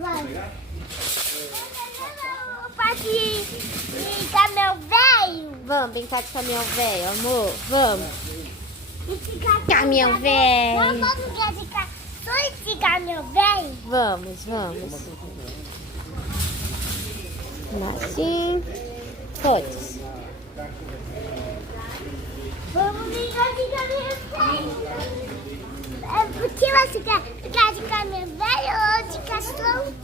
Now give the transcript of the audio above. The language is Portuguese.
Vai. Parque de caminhão velho. Vamos brincar de caminhão velho, amor? Vamos. Caminhão velho. Vamos brincar de caminhão velho. Vamos. Assim. Todos. Vamos brincar de caminhão velho. Por que você quer brincar de caminhão velho ou de cachorro?